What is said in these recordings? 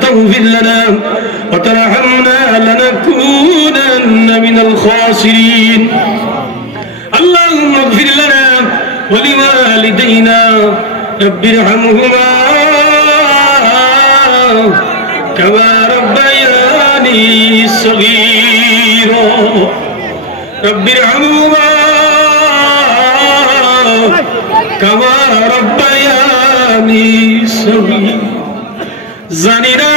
تغفر لنا وترحمنا لنكونن من الخاسرين اللهم اغفر لنا ولوالدينا رب ارحمهما كما ربياني صغيرا رب ارحمهما كما ربياني صغيرا জানি না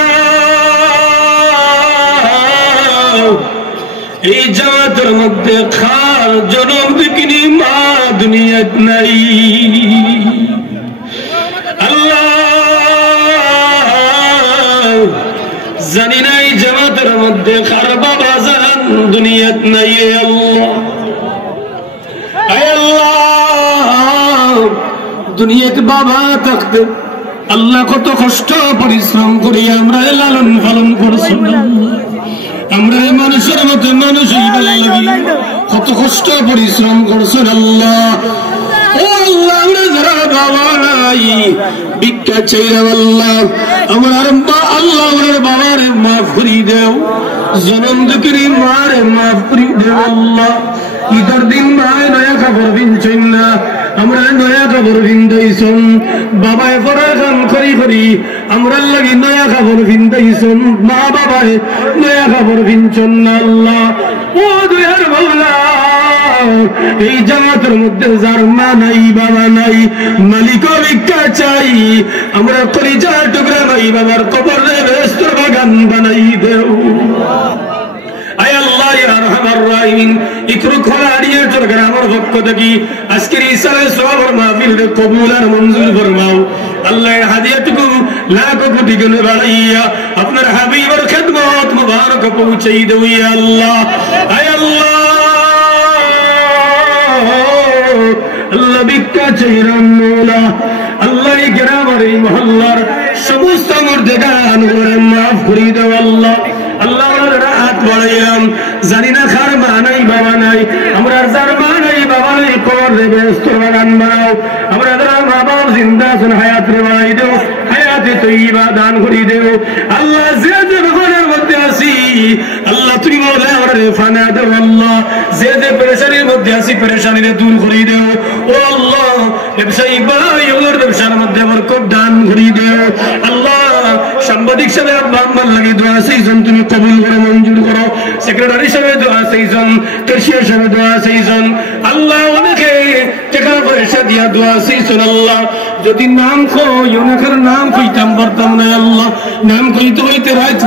এই জামাতের মধ্যে খার জনম বিকিনি মা দুনিয়াত নাই আল্লাহ জানি না এই জামাতের মধ্যে খার বাবা জান দুনিয়াত নাই আল্লাহ আয় আল্লাহ দুনিয়াতে বাবা থাকতে আল্লাহ কত কষ্ট পরিশ্রম করি আমরা লালন পালন করছি আমরা মানুষের মতো মানুষ হইবার লাগি কত কষ্ট পরিশ্রম করছেন আল্লাহ ও আল্লাহ আমরা যারা বাবা নাই ভিক্ষা চাইলাম আল্লাহ আমার আল্লাহ আমার বাবারে মাফ করি দেও জনম দুঃখী মারে মাফ করি দেও আল্লাহ ঈদের দিন মায় নয়া কাপড় কিনছেন না আমরা নয়া কাপড় কিনতেইছন বাবায় পড়াশোন করি করি আমরা লাগি নয়া কাপড় কিনতেইছন মা বাবায় নয়া কাপড় কিনছেন না আল্লাহ ও দয়ার মাওলা এই জামাতের মধ্যে যার মা নাই বাবা নাই মালিক ভিক্ষা চাই আমরা কলিজার টুকরা নাই বাবার কবরে বেহেশতের বাগান বানাই দেও আয় আল্লাহ ইয়া আরহামার রাহিমিন ইতরু খলাড়িয়া চরগ্রামের পক্ষ থেকে আজকের ইসালে সওয়াবের মাহফিলকে কবুল আর মঞ্জুর ফরমাও আল্লাহ হাদিয়াতুকু লাখ কোটি গুণ বাড়াইয়া আপনার হাবিবের খিদমত মুবারক পৌঁছাই দাও ইয়া আল্লাহ আয় আল্লাহ আল্লাহ ভিক্ষা চাইরাম মওলা আল্লাহ এই গ্রামের এই মহল্লার সমস্ত মুর্দেগান করে মাফ করে দাও আল্লাহ আল্লাহ হাত বাড়াইলাম জানি না খার মা নাই বাবা নাই আমরা যার মা নাই বাবা নাই কবর রে ব্যস্ত বাগান বানাও আমরা যারা মা বাবা জিন্দা আছেন হায়াত রে বাড়াই দেও হায়াতে তৈবা দান করি দেও আল্লাহ যে যে ঘরের মধ্যে আছি আল্লাহ তুমি মওলা আমারে ফানা দেও আল্লাহ যে যে পেরেশানির মধ্যে আছি পেরেশানি রে দূর করি দেও ও আল্লাহ ব্যবসায়ী ভাই ওর ব্যবসার মধ্যে বরকত দান করি দেও আল্লাহ সাংবাদিক সাহেব বাম্মার লাগি দোয়া চাইছেন তুমি কবুল করে মঞ্জুর করো সেক্রেটারি সাহেব দোয়া চাইছেন ক্যাশিয়ার সাহেব দোয়া চাইছেন আল্লাহ অনেকে টাকা পয়সা দিয়া দোয়া চাইছেন আল্লাহ যদি নাম কই অনেকের নাম কইতাম পারতাম না আল্লাহ নাম কইতে হইতে রাত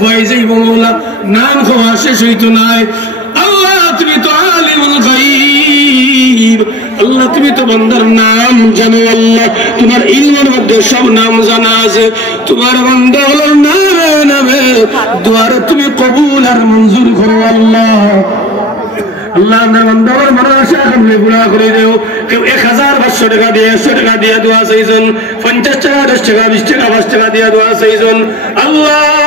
হয়ে যাইব মওলা নাম খাওয়া শেষ হইতো নাই আল্লাহ তুমি তো আলিমুল গায়ব আল্লাহ তুমি তো বান্দার নাম জানো আল্লাহ তোমার ইলমের মধ্যে সব নাম জানা আছে তোমার বান্দা হলোর নামে নামে দুয়ারে তুমি কবুল আর মঞ্জুর করো আল্লাহ আল্লাহ আমরা বান্দার মাদ্রাসা সামনে পুরা করে দেও কেউ 1500 টাকা দিয়ে 100 টাকা দিয়ে দোয়া চাইছেন 50 টাকা 10 টাকা 20 টাকা 5 টাকা দিয়ে দোয়া চাইছেন আল্লাহ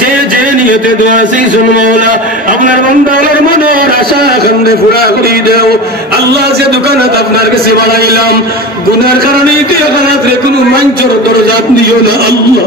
যে যে নিয়তে দোয়া চাইছেন মওলা আপনার বান্দার মনের আশা কামনে পুরা করে দেও আল্লাহ যে দোকানত আপনার কাছে বাড়াইলাম গুনার কারণে তো এখানে কোনো মঞ্চর দরজা দিও না আল্লাহ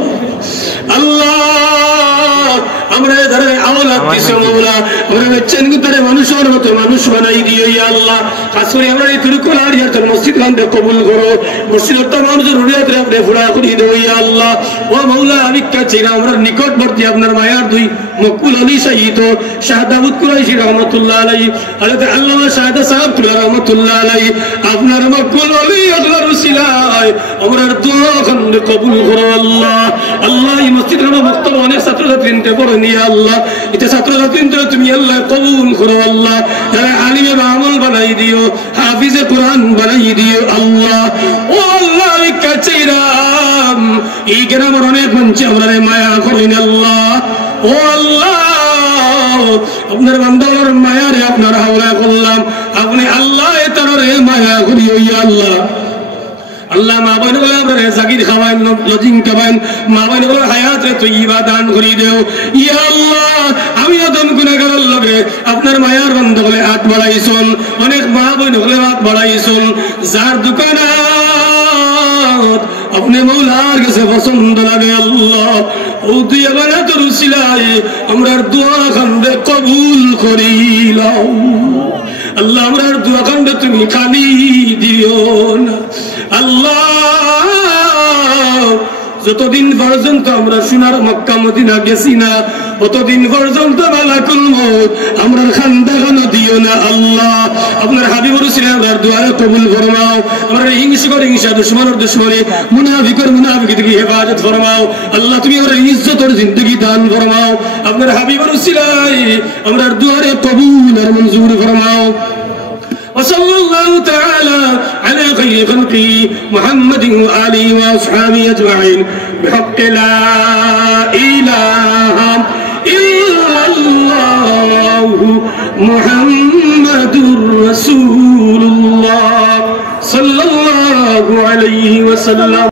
আল্লাহ আমরা ধরে আওলাদ দিছো মওলা আমরা বেচেন করে মানুষের মতো মানুষ বানাই দিও ইয়া আল্লাহ খাস করে আমরা এই তুরকুলারিয়ার মসজিদ খানকে কবুল করো মসজিদের तमाम জরুরিয়াত আপনি পুরা করে দিও ইয়া আল্লাহ ও মওলা আমি কাছে আমরা নিকটবর্তী আপনার মায়ার দুই মকবুল আলী শহীদ শাহ দাউদ কুরাইশি রহমাতুল্লাহ আলাইহি হযরত আল্লামা শাহাদ সাহেব রহমাতুল্লাহ আলাইহি আপনার মকবুল আলী আল্লাহর উসিলায় আমরা দোয়া খানকে কবুল করো আল্লাহ আল্লাহ এই মসজিদের বক্তব্য অনেক ছাত্র ছাত্রী নিতে পড়েন ইয়া আল্লাহ এটা ছাত্র ছাত্রী তুমি আল্লাহ কবুল করো আল্লাহ যারা আলিমে আমল বানাই দিও হাফিজে কোরআন বানাই দিও আল্লাহ ও আল্লাহ আমি কাছেরাম এই গ্রামের অনেক মঞ্চে আমরা মায়া করেন আল্লাহ ও আল্লাহ আপনার বান্দার মায়ারে আপনার হাওলা করলাম আপনি আল্লাহ তারে মায়া করিও ইয়া আল্লাহ আল্লাহ মা বোন গুলো আমরা জাকির খাওয়ান লজিং খাওয়ান মা বোন গুলো হায়াত রে তৈবা দান করে দেও ইয়া আল্লাহ আমি আদম গুনাহগার আল্লাহ রে আপনার মায়ার বান্দা বলে হাত বাড়াইছন অনেক মা বোন গুলো হাত বাড়াইছন যার দোকানত আপনি মৌলার কাছে পছন্দ লাগে আল্লাহ ও তুই এবার এত রুসিলাই আমরার দোয়া খান্দে কবুল করিলাম আল্লাহ আমরার দোয়া খান্দে তুমি খালি দিও না আল্লাহ যতদিন পর্যন্ত আমরা সোনার মক্কা মদিনা গেছি না অতদিন পর্যন্ত মালাকুল মউত আমরা খান্দাখানা দিও না আল্লাহ আপনার হাবিবুর রাসূলের দুআরে কবুল ফরমাও আমরা হিংসা দুশমনের দুশমনী মুনাফিকের মুনাফিকি থেকে হেফাজত ফরমাও আল্লাহ তুমি আমরা ইজ্জতের জিন্দেগি দান ফরমাও আপনার হাবিবুর রাসূলাই আমরা দুআরে কবুল আর মঞ্জুর ফরমাও وصلى الله تعالى على خير خلقه محمد وآله وأصحابه أجمعين بحق لا إله إلا الله محمد رسول الله صلى الله عليه وسلم